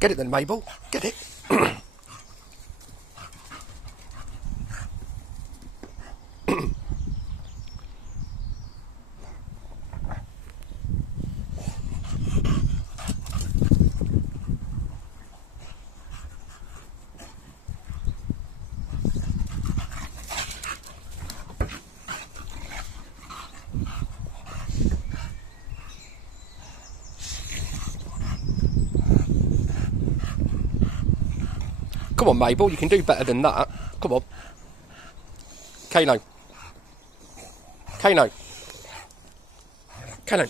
Get it then, Mabel. Get it. Come on, Mabel, you can do better than that. Come on. Kano. Kano. Kano.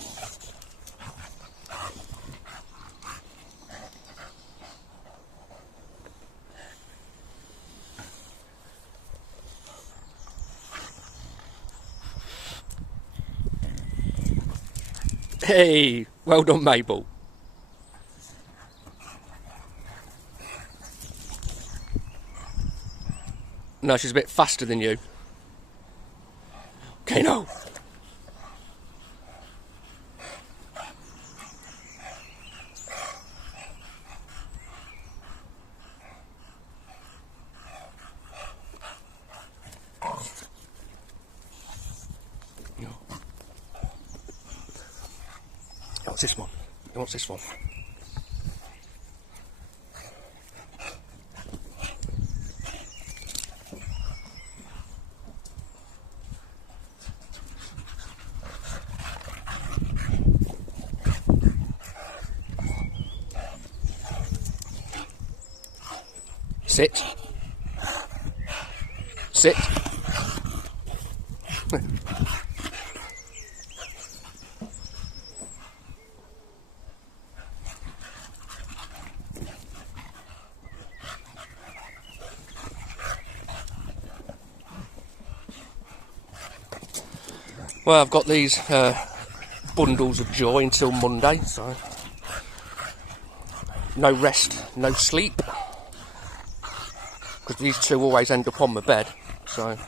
Hey, well done, Mabel. No, she's a bit faster than you. Kano. What's this one? What's this one? Sit. Sit. Well, I've got these bundles of joy until Monday, so no rest, no sleep, because these two always end up on my bed, so